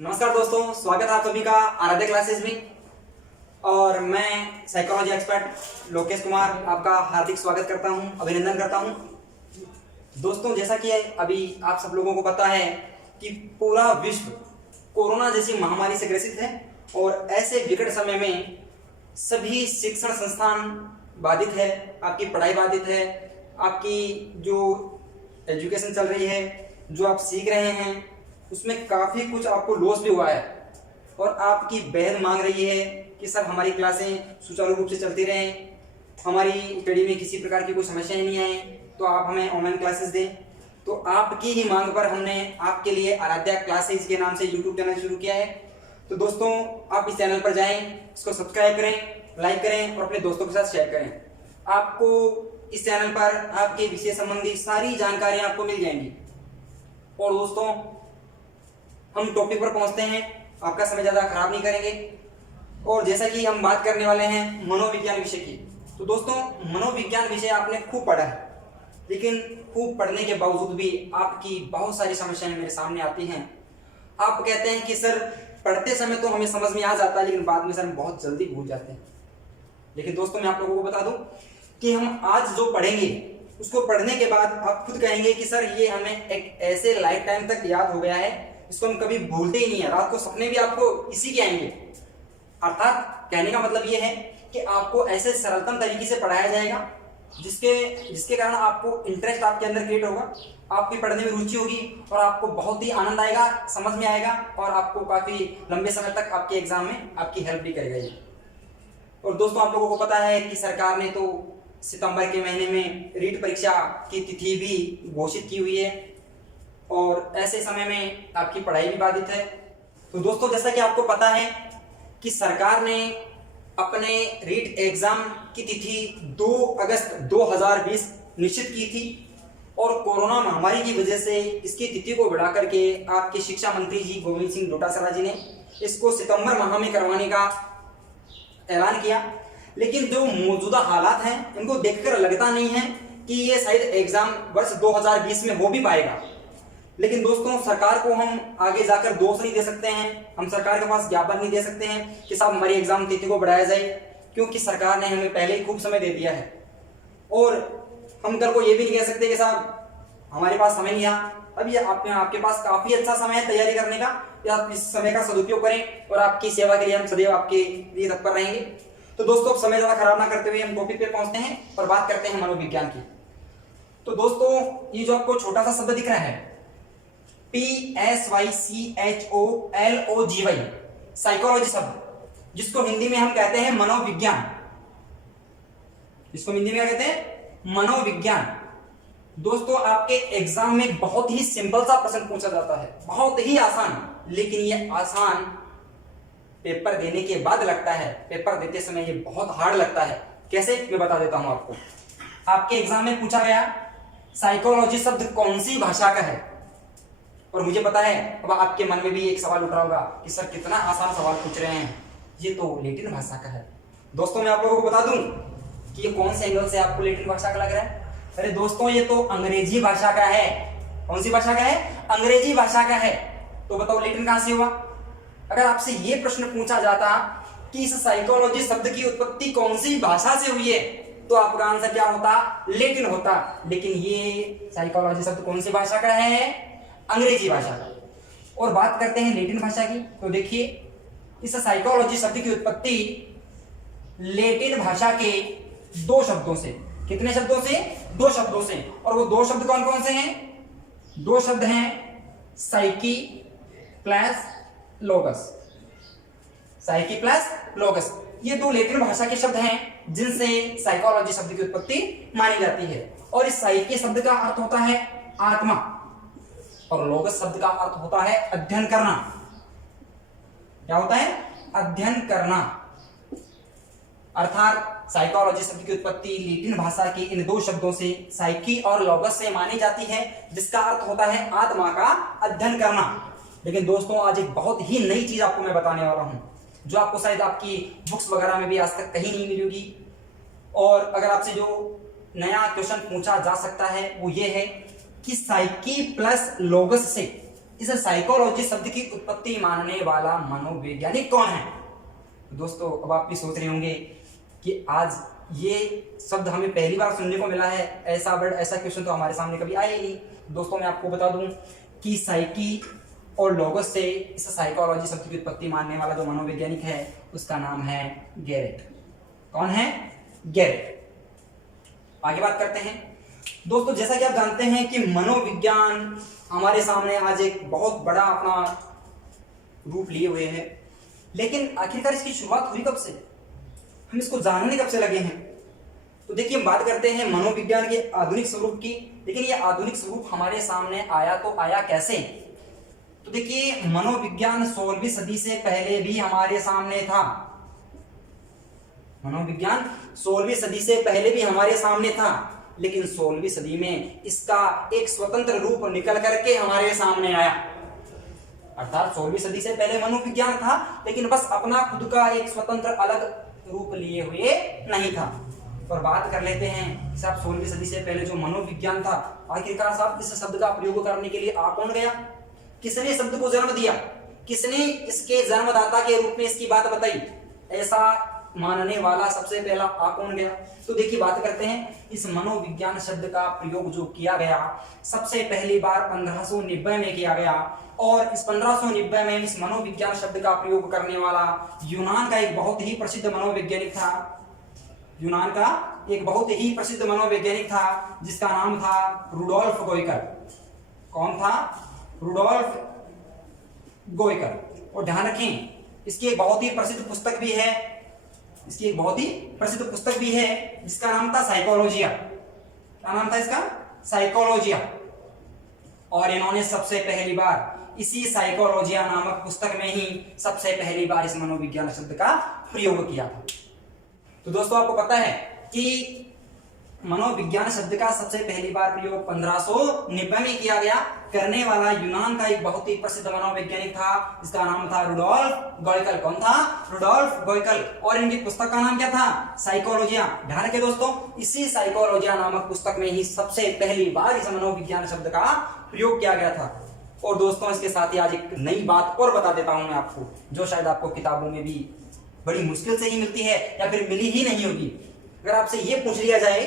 नमस्कार दोस्तों, स्वागत है आप सभी का आराध्या क्लासेस में। और मैं साइकोलॉजी एक्सपर्ट लोकेश कुमार आपका हार्दिक स्वागत करता हूं, अभिनंदन करता हूं। दोस्तों, जैसा कि अभी आप सब लोगों को पता है कि पूरा विश्व कोरोना जैसी महामारी से ग्रसित है और ऐसे विकट समय में सभी शिक्षण संस्थान बाधित है, आपकी पढ़ाई बाधित है, आपकी जो एजुकेशन चल रही है, जो आप सीख रहे हैं उसमें काफ़ी कुछ आपको लॉस भी हुआ है। और आपकी बेहद मांग रही है कि सर हमारी क्लासें सुचारू रूप से चलती रहें, हमारी स्टडी में किसी प्रकार की कोई समस्याएं नहीं आए, तो आप हमें ऑनलाइन क्लासेस दें। तो आपकी ही मांग पर हमने आपके लिए आराध्या क्लासेस के नाम से यूट्यूब चैनल शुरू किया है। तो दोस्तों, आप इस चैनल पर जाएं, इसको सब्सक्राइब करें, लाइक करें और अपने दोस्तों के साथ शेयर करें। आपको इस चैनल पर आपके विषय संबंधी सारी जानकारियां आपको मिल जाएंगी। और दोस्तों, हम टॉपिक पर पहुंचते हैं, आपका समय ज़्यादा खराब नहीं करेंगे। और जैसा कि हम बात करने वाले हैं मनोविज्ञान विषय की। तो दोस्तों, मनोविज्ञान विषय आपने खूब पढ़ा है, लेकिन खूब पढ़ने के बावजूद भी आपकी बहुत सारी समस्याएं मेरे सामने आती हैं। आप कहते हैं कि सर पढ़ते समय तो हमें समझ में आ जाता है, लेकिन बाद में सर हम बहुत जल्दी भूल जाते हैं। लेकिन दोस्तों, मैं आप लोगों को बता दूं कि हम आज जो पढ़ेंगे उसको पढ़ने के बाद आप खुद कहेंगे कि सर ये हमें एक ऐसे लाइफ टाइम तक याद हो गया है, इसको हम कभी भूलते ही नहीं है। रात को सपने भी आपको इसी के आएंगे। अर्थात कहने का मतलब ये है कि आपको ऐसे सरलतम तरीके से पढ़ाया जाएगा जिसके कारण आपको इंटरेस्ट आपके अंदर क्रिएट होगा, आपकी पढ़ने में रुचि होगी और आपको बहुत ही आनंद आएगा, समझ में आएगा और आपको काफी लंबे समय तक आपके एग्जाम में आपकी हेल्प भी करेगा ये। और दोस्तों, आप लोगों को पता है कि सरकार ने तो सितंबर के महीने में रीट परीक्षा की तिथि भी घोषित की हुई है और ऐसे समय में आपकी पढ़ाई भी बाधित है। तो दोस्तों, जैसा कि आपको पता है कि सरकार ने अपने रीट एग्जाम की तिथि 2 अगस्त 2020 निश्चित की थी और कोरोना महामारी की वजह से इसकी तिथि को बढ़ा करके आपके शिक्षा मंत्री जी गोविंद सिंह डोटासरा जी ने इसको सितंबर माह में करवाने का ऐलान किया। लेकिन जो मौजूदा हालात हैं इनको देखकर लगता नहीं है कि ये शायद एग्जाम वर्ष 2020 में हो भी पाएगा। लेकिन दोस्तों, सरकार को हम आगे जाकर दोष नहीं दे सकते हैं, हम सरकार के पास ज्ञापन नहीं दे सकते हैं कि साहब हमारी एग्जाम तिथि को बढ़ाया जाए, क्योंकि सरकार ने हमें पहले ही खूब समय दे दिया है। और हम कल को ये भी नहीं कह सकते कि साहब हमारे पास समय नहीं है। अभी आपके पास काफी अच्छा समय है तैयारी करने का, या आप इस समय का सदुपयोग करें और आपकी सेवा के लिए हम सदैव आपके लिए तत्पर रहेंगे। तो दोस्तों, समय ज्यादा खराब ना करते हुए हम टॉपिक पे पहुंचते हैं और बात करते हैं मनोविज्ञान की। तो दोस्तों, ये जो आपको छोटा सा शब्द दिख रहा है PSYCHOLOGY, साइकोलॉजी शब्द, जिसको हिंदी में हम कहते हैं मनोविज्ञान। जिसको हिंदी में क्या कहते हैं? मनोविज्ञान। दोस्तों, आपके एग्जाम में बहुत ही सिंपल सा प्रश्न पूछा जाता है, बहुत ही आसान। लेकिन ये आसान पेपर देने के बाद लगता है, पेपर देते समय ये बहुत हार्ड लगता है। कैसे? मैं बता देता हूं आपको। आपके एग्जाम में पूछा गया साइकोलॉजी शब्द कौन सी भाषा का है, और मुझे पता है अब आपके मन में भी एक सवाल उठ रहा होगा कि सर कितना आसान सवाल पूछ रहे हैं, ये तो लैटिन भाषा का है। दोस्तों, मैं आप लोगों को बता दूं कि ये कौन से एंगल से आपको लैटिन भाषा का लग रहा है। अरे दोस्तों, ये तो अंग्रेजी भाषा का है। कौन सी भाषा का है? अंग्रेजी भाषा का है। तो बताओ लैटिन कहां से हुआ? अगर आपसे ये प्रश्न पूछा जाता कि इस साइकोलॉजी शब्द की उत्पत्ति कौन सी भाषा से हुई है, तो आपका आंसर क्या होता? लैटिन होता। लेकिन ये साइकोलॉजी शब्द कौन सी भाषा का है? अंग्रेजी भाषा का। और बात करते हैं लैटिन भाषा की, तो देखिए इस साइकोलॉजी शब्द की उत्पत्ति लैटिन भाषा के 2 शब्दों से। कितने शब्दों से? 2 शब्दों से। और वो 2 शब्द कौन कौन से हैं? 2 शब्द हैं साइकी प्लस लोगस। साइकी प्लस लोगस, ये 2 लैटिन भाषा के शब्द हैं जिनसे साइकोलॉजी शब्द की उत्पत्ति मानी जाती है। और इस साइकी शब्द का अर्थ होता है आत्मा और लोगस शब्द का अर्थ होता है अध्ययन करना। क्या होता है? अध्ययन करना। अर्थात साइकोलॉजी शब्द की उत्पत्ति लैटिन भाषा के इन 2 शब्दों से साइकी और लोगस से मानी जाती है, जिसका अर्थ होता है आत्मा का अध्ययन करना। लेकिन दोस्तों, आज एक बहुत ही नई चीज आपको मैं बताने वाला हूं, जो आपको शायद आपकी बुक्स वगैरह में भी आज तक कहीं नहीं मिलेगी। और अगर आपसे जो नया क्वेश्चन पूछा जा सकता है वो ये है कि साइकी प्लस लोगस से इस साइकोलॉजी शब्द की उत्पत्ति मानने वाला मनोवैज्ञानिक कौन है? दोस्तों अब आप भी सोच रहे होंगे कि आज ये शब्द हमें पहली बार सुनने को मिला है, ऐसा वर्ड, ऐसा क्वेश्चन तो हमारे सामने कभी आया ही नहीं। दोस्तों मैं आपको बता दूं कि साइकी और लोगोस से इस साइकोलॉजी शब्द की उत्पत्ति मानने वाला जो मनोवैज्ञानिक है उसका नाम है गैरेट। कौन है? गैरेट। आगे बात करते हैं। दोस्तों जैसा कि आप जानते हैं कि मनोविज्ञान हमारे सामने आज एक बहुत बड़ा अपना रूप लिए हुए है, लेकिन आखिरकार इसकी शुरुआत हुई कब से, हम इसको जानने कब से लगे हैं? तो देखिए हम बात करते हैं मनोविज्ञान के आधुनिक स्वरूप की, लेकिन ये आधुनिक स्वरूप हमारे सामने आया तो आया कैसे? तो देखिए मनोविज्ञान 16वीं सदी से पहले भी हमारे सामने था। मनोविज्ञान 16वीं सदी से पहले भी हमारे सामने था, लेकिन 16वीं सदी में इसका एक स्वतंत्र रूप निकल करके हमारे सामने आया। अर्थात 16वीं सदी से पहले मनोविज्ञान था, लेकिन बस अपना खुद का एक स्वतंत्र अलग रूप लिए हुए नहीं था। और बात कर लेते हैं साहब 16वीं सदी से पहले जो मनोविज्ञान था, आखिरकार साहब इस शब्द का प्रयोग करने के लिए आ कौन गया? किसने शब्द को जन्म दिया? किसने इसके जन्मदाता के रूप में इसकी बात बताई? ऐसा मानने वाला सबसे पहला आ कौन गया? तो देखिए बात करते हैं इस मनोविज्ञान शब्द का प्रयोग जो किया गया सबसे पहली बार 1590 में किया गया। और इस 1590 में इस मनोविज्ञान शब्द का प्रयोग करने वाला यूनान का एक बहुत ही प्रसिद्ध मनोवैज्ञानिक था। यूनान का एक बहुत ही प्रसिद्ध मनोवैज्ञानिक था जिसका नाम था रुडोल्फ गोइकर। कौन था? रुडोल्फ गोइकर। और ध्यान रखें इसकी एक बहुत ही प्रसिद्ध पुस्तक भी है, इसकी एक बहुत ही प्रसिद्ध पुस्तक भी है जिसका नाम था साइकोलॉजिया। क्या नाम था इसका? साइकोलॉजिया। और इन्होंने सबसे पहली बार इसी साइकोलॉजिया नामक पुस्तक में ही सबसे पहली बार इस मनोविज्ञान शब्द का प्रयोग किया था। तो दोस्तों आपको पता है कि मनोविज्ञान शब्द का सबसे पहली बार प्रयोग 1590 में किया गया। करने वाला यूनान का एक बहुत ही प्रसिद्ध मनोवैज्ञानिक था जिसका नाम था रुडोल्फ गोइकल। कौन था? रुडोल्फ गोइकल। और इनकी पुस्तक का नाम क्या था? साइकोलॉजिया। ध्यान रखिए दोस्तों इसी साइकोलॉजिया नामक पुस्तक में ही सबसे पहली बार इस मनोविज्ञान शब्द का प्रयोग किया गया था। और दोस्तों इसके साथ ही आज एक नई बात और बता देता हूं मैं आपको, जो शायद आपको किताबों में भी बड़ी मुश्किल से ही मिलती है या फिर मिली ही नहीं होगी। अगर आपसे ये पूछ लिया जाए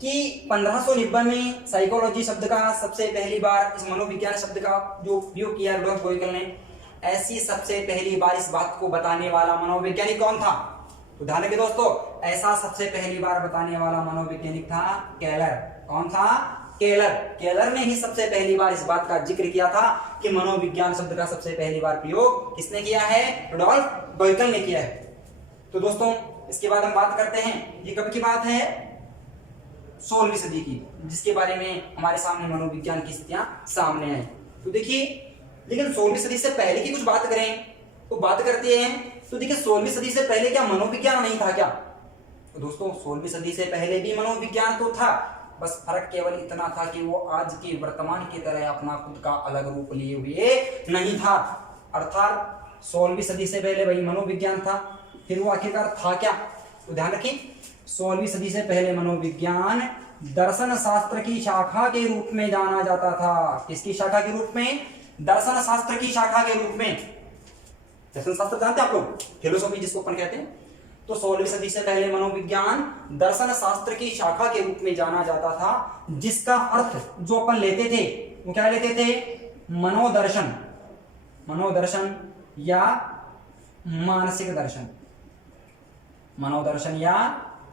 कि 1590 में साइकोलॉजी शब्द का सबसे पहली बार इस मनोविज्ञान शब्द का जो प्रयोग किया रुडोल्फ गोइकल ने, ऐसी सबसे पहली बार इस बात को बताने वाला मनोवैज्ञानिक कौन था? तो ध्यान रखिए दोस्तों ऐसा सबसे पहली बार बताने वाला मनोवैज्ञानिक था केलर। कौन था? केलर। केलर ने ही सबसे पहली बार इस बात का जिक्र किया था कि मनोविज्ञान शब्द का सबसे पहली बार प्रयोग किसने किया है? रुडोल्फ गोइकल ने किया है। तो दोस्तों इसके बाद हम बात करते हैं, ये कब की बात है? 16वीं सदी की, जिसके बारे में हमारे सामने मनोविज्ञान की स्थितियां सामने आए। तो देखिए लेकिन 16वीं सदी से पहले की कुछ बात करें तो बात करते हैं। तो देखिए 16वीं सदी से पहले क्या मनोविज्ञान नहीं था क्या? तो दोस्तों 16वीं सदी से पहले भी मनोविज्ञान तो था, बस फर्क केवल इतना था कि वो आज के वर्तमान की तरह अपना खुद का अलग रूप लिए हुए नहीं था। अर्थात 16वीं सदी से पहले वही मनोविज्ञान था, फिर वो आखिरकार था क्या? तो ध्यान रखें 16वीं सदी से पहले मनोविज्ञान दर्शन शास्त्र की शाखा के रूप में जाना जाता था। किसकी शाखा के रूप में? दर्शन शास्त्र की शाखा के रूप में। दर्शन शास्त्र जानते हैं आप लोग, फिलोसॉफी जिसको अपन कहते हैं। तो 16वीं सदी से पहले मनोविज्ञान दर्शन शास्त्र की शाखा के रूप में जाना जाता था, जिसका अर्थ जो अपन लेते थे वो क्या लेते थे? मनोदर्शन। मनोदर्शन या मानसिक दर्शन। मनोदर्शन या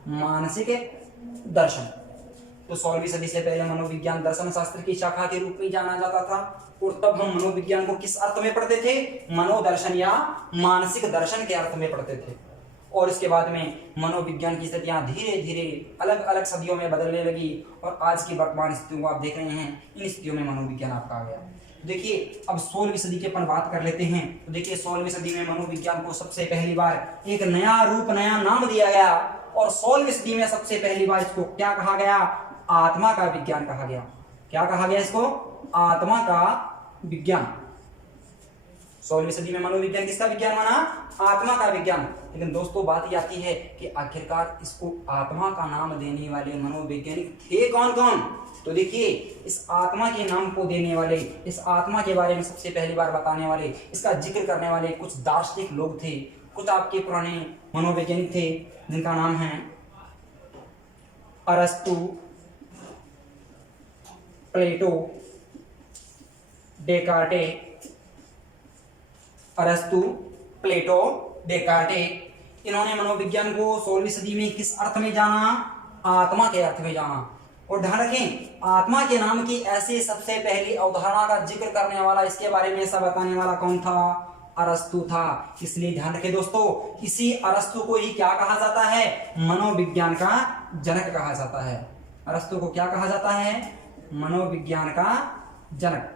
मानसिक दर्शन। तो 16वीं सदी से पहले मनोविज्ञान दर्शन शास्त्र की शाखा के रूप में जाना जाता था। और तब हम मनोविज्ञान को किस अर्थ में पढ़ते थे? मनोदर्शन या मानसिक दर्शन के अर्थ में पढ़ते थे। और इसके बाद में मनोविज्ञान की स्थितियां धीरे धीरे अलग अलग सदियों में बदलने लगी और आज की वर्तमान स्थितियों को आप देख रहे हैं, इन स्थितियों में मनोविज्ञान आपका आ गया। देखिए अब 16वीं सदी की अपन बात कर लेते हैं। तो देखिए 16वीं सदी में मनोविज्ञान को सबसे पहली बार एक नया रूप, नया नाम दिया गया। और 16वीं सदी में सबसे पहली बार इसको क्या कहा गया? आत्मा का विज्ञान कहा गया। क्या कहा गया इसको? आत्मा का विज्ञान। 16वीं सदी में मनोविज्ञान किसका विज्ञान माना? आत्मा का विज्ञान। लेकिन दोस्तों बात ये आती है कि आखिरकार इसको आत्मा का नाम देने वाले मनोवैज्ञानिक थे कौन कौन। तो देखिए, इस आत्मा के नाम को देने वाले, इस आत्मा के बारे में सबसे पहली बार बताने वाले, इसका जिक्र करने वाले कुछ दार्शनिक लोग थे, कुछ आपके पुराने मनोवैज्ञानिक थे, जिनका नाम है अरस्तु, प्लेटो, डेकार्टे। अरस्तु, प्लेटो, डेकार्टे, इन्होंने मनोविज्ञान को 16वीं सदी में किस अर्थ में जाना? आत्मा के अर्थ में जाना। और ध्यान रखें, आत्मा के नाम की ऐसी सबसे पहली अवधारणा का जिक्र करने वाला, इसके बारे में ऐसा बताने वाला कौन था? अरस्तु था। इसलिए ध्यान रखें दोस्तों, इसी अरस्तु को ही क्या कहा जाता है? मनोविज्ञान का जनक कहा जाता है। अरस्तु को क्या कहा जाता है? मनोविज्ञान का जनक।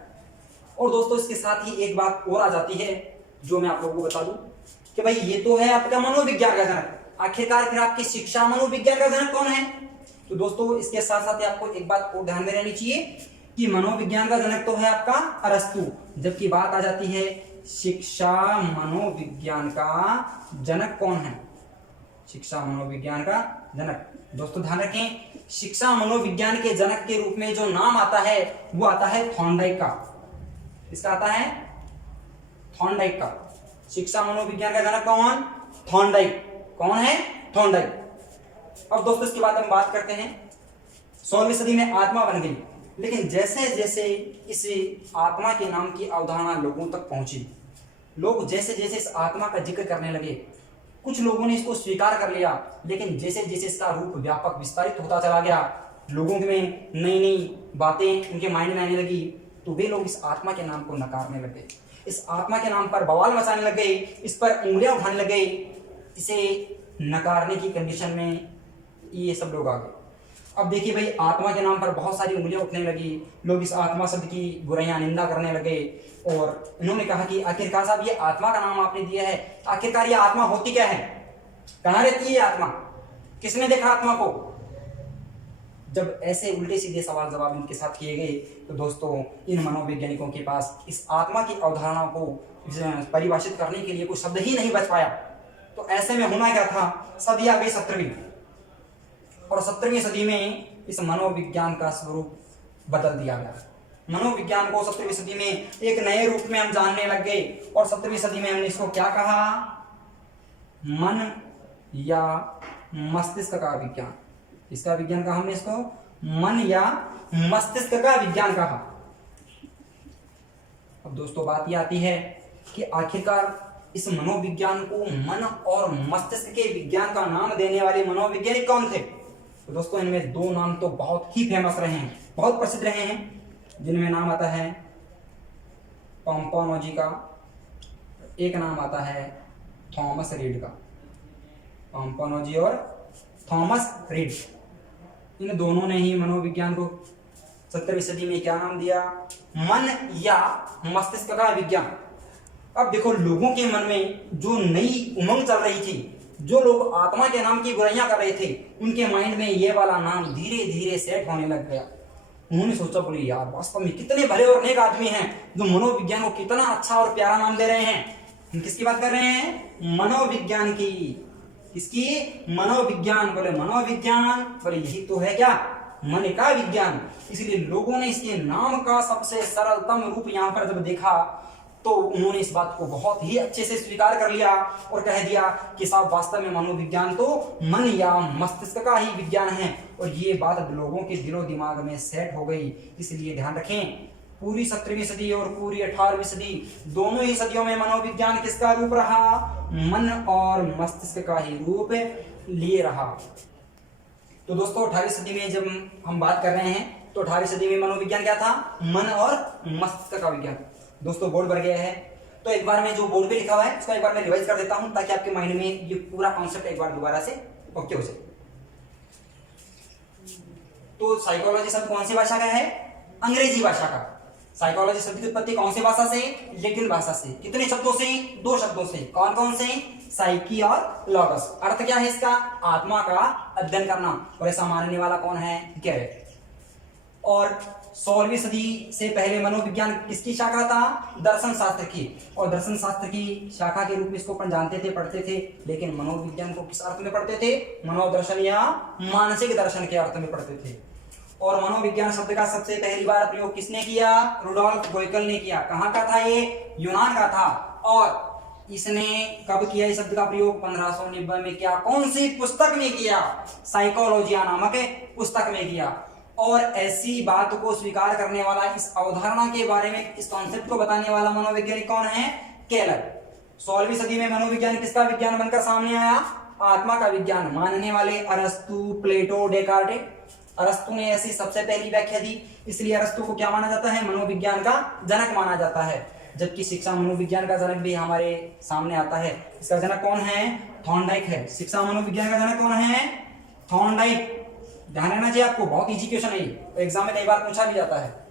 और दोस्तों इसके साथ ही एक बात और आ जाती है जो मैं आप लोगों को बता दूं कि भाई ये तो है आपका मनोविज्ञान का जनक, आखिरकार फिर आपकी शिक्षा मनोविज्ञान का जनक कौन है? तो दोस्तों इसके साथ साथ आपको एक बात और ध्यान में रहनी चाहिए कि मनोविज्ञान का जनक तो है आपका अरस्तु, जबकि बात आ जाती है शिक्षा मनोविज्ञान का जनक कौन है? शिक्षा मनोविज्ञान का जनक। दोस्तों ध्यान रखें, शिक्षा मनोविज्ञान के जनक के रूप में जो नाम आता है वो आता है थॉर्नडाइक का। इसका आता है थॉर्नडाइक का। शिक्षा मनोविज्ञान का जनक कौन? थॉर्नडाइक। कौन है? थॉर्नडाइक। अब दोस्तों इसके बाद हम बात करते हैं, 16वीं सदी में आत्मा बन गई, लेकिन जैसे जैसे इस आत्मा के नाम की अवधारणा लोगों तक पहुंची, लोग जैसे जैसे इस आत्मा का जिक्र करने लगे, कुछ लोगों ने इसको स्वीकार कर लिया, लेकिन जैसे जैसे इसका रूप व्यापक विस्तारित होता चला गया, लोगों में नई नई बातें उनके माइंड में आने लगी, तो वे लोग इस आत्मा के नाम को नकारने लगे, इस आत्मा के नाम पर बवाल मचाने लग गए, इस पर उंगलियां उठाने लग गए। इसे नकारने की कंडीशन में ये सब लोग आ गए। अब देखिए भाई, आत्मा के नाम पर बहुत सारी उंगलियां उठने लगी, लोग इस आत्मा शब्द की बुराइयां निंदा करने लगे, और इन्होंने कहा कि आखिरकार साहब ये आत्मा का नाम आपने दिया है, आखिरकार ये आत्मा होती क्या है? कहाँ रहती है ये आत्मा? किसने देखा आत्मा को? जब ऐसे उल्टे सीधे सवाल जवाब इनके साथ किए गए, तो दोस्तों इन मनोवैज्ञानिकों के पास इस आत्मा की अवधारणा को परिभाषित करने के लिए कोई शब्द ही नहीं बच पाया। तो ऐसे में होना क्या था? सदी आ गई 17वीं, और 17वीं सदी में इस मनोविज्ञान का स्वरूप बदल दिया गया। मनोविज्ञान को 17वीं सदी में एक नए रूप में हम जानने लग गए, और 17वीं सदी में हमने इसको क्या कहा? मन या मस्तिष्क का विज्ञान। इसका विज्ञान कहा हमने, इसको मन या मस्तिष्क का विज्ञान कहा। अब दोस्तों बात यह आती है कि आखिरकार इस मनोविज्ञान को मन और मस्तिष्क के विज्ञान का नाम देने वाले मनोवैज्ञानिक कौन थे? तो दोस्तों इनमें दो नाम तो बहुत ही फेमस रहे हैं, बहुत प्रसिद्ध रहे हैं, जिनमें नाम आता है पॉम्पोनोजी का, एक नाम आता है थॉमस रीड का। पॉम्पोनोजी और थॉमस रीड, इन दोनों ने ही मनोविज्ञान को 17वीं सदी में क्या नाम दिया? मन या मस्तिष्क का विज्ञान। अब देखो, लोगों के मन में जो नई उमंग चल रही थी, जो लोग आत्मा के नाम की बुराइयां कर रहे थे, उनके माइंड में ये वाला नाम धीरे धीरे सेट होने लग गया। उन्होंने सोचा, बोले यार वास्तव में कितने भले और नेक आदमी हैं जो मनोविज्ञान को कितना अच्छा और प्यारा नाम दे रहे हैं। हम किसकी बात कर रहे हैं? मनोविज्ञान की। किसकी? मनोविज्ञान। बोले मनोविज्ञान, बोले यही तो है क्या? मन का विज्ञान। इसलिए लोगों ने इसके नाम का सबसे सरलतम रूप यहाँ पर जब देखा, तो उन्होंने इस बात को बहुत ही अच्छे से स्वीकार कर लिया और कह दिया कि साहब वास्तव में मनोविज्ञान तो मन या मस्तिष्क का ही विज्ञान है। और ये बात लोगों के दिलो दिमाग में सेट हो गई। इसलिए ध्यान रखें, पूरी 17वीं सदी और पूरी 18वीं सदी, दोनों ही सदियों में मनोविज्ञान किसका रूप रहा? मन और मस्तिष्क का ही रूप लिए रहा। तो दोस्तों 18वीं सदी में जब हम बात कर रहे हैं, तो 18वीं सदी में मनोविज्ञान क्या था? मन और मस्तिष्क का विज्ञान। दोस्तों बोर्ड भर गया है, तो एक बार मैं जो बोर्ड पे लिखा हुआ है उसको एक बार मैं रिवाइज कर देता हूं, ताकि आपके माइंड में ये पूरा कॉन्सेप्ट एक बार दोबारा से ओके हो सके। तो साइकोलॉजी शब्द कौन सी भाषा का है? अंग्रेजी भाषा का। साइकोलॉजी शब्द की उत्पत्ति कौन सी भाषा से? लैटिन भाषा से। कितने शब्दों से? 2 शब्दों से। कौन कौन से? साइकी और लॉगस। अर्थ क्या है इसका? आत्मा का अध्ययन करना। और ऐसा मानने वाला कौन है? गैरेट। और 16वीं सदी से पहले मनोविज्ञान किसकी शाखा था? दर्शन शास्त्र की। और दर्शन शास्त्र की शाखा के रूप में इसको अपन जानते थे, पढ़ते थे। लेकिन मनोविज्ञान को किस अर्थ में पढ़ते थे? मनोदर्शन या मानसिक दर्शन के अर्थ में पढ़ते थे। और मनोविज्ञान शब्द का सबसे पहली बार प्रयोग किसने किया? रुडोल्फ गोइकल ने किया। कहाँ का था ये? यूनान का था। और इसने कब किया इस शब्द का प्रयोग? 1590 में किया। कौन सी पुस्तक में किया? साइकोलॉजिया नामक पुस्तक में किया। और ऐसी बात को स्वीकार करने वाला, इस अवधारणा के बारे में, इस कॉन्सेप्ट को बताने वाला मनोवैज्ञानिक कौन है? केलर। 16वीं सदी में मनोविज्ञान किसका विज्ञान बनकर सामने आया? आत्मा का विज्ञान मानने वाले अरस्तु, प्लेटो, डेकार्टे। अरस्तु ने ऐसी सबसे पहली व्याख्या दी, इसलिए अरस्तु को क्या माना जाता है? मनोविज्ञान का जनक माना जाता है। जबकि शिक्षा मनोविज्ञान का जनक भी हमारे सामने आता है। इसका जनक कौन है? थॉर्नडाइक है। शिक्षा मनोविज्ञान का जनक कौन है? थॉर्नडाइक। ध्यान रखना चाहिए आपको, बहुत इजी क्वेश्चन है ये, तो एग्जाम में कई बार पूछा भी जाता है।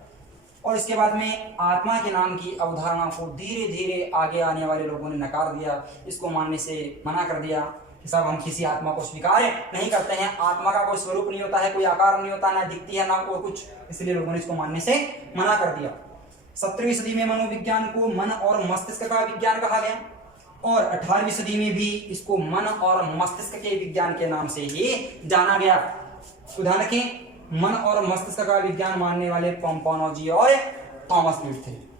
और इसके बाद में आत्मा के नाम की अवधारणा को धीरे धीरे आगे आने वाले लोगों ने नकार दिया, इसको मानने से मना कर दिया कि साहब हम किसी आत्मा को स्वीकार नहीं करते हैं, आत्मा का कोई स्वरूप नहीं होता है, कोई आकार नहीं होता, ना दिखती है ना कोई कुछ, इसलिए लोगों ने इसको मानने से मना कर दिया। 17वीं सदी में मनोविज्ञान को मन और मस्तिष्क का विज्ञान कहा गया। और 18वीं सदी में भी इसको मन और मस्तिष्क के विज्ञान के नाम से ये जाना गया। ध्यान रखें, मन और मस्तिष्क का विज्ञान मानने वाले पोम्पोनोजी और थॉमस लीड थे।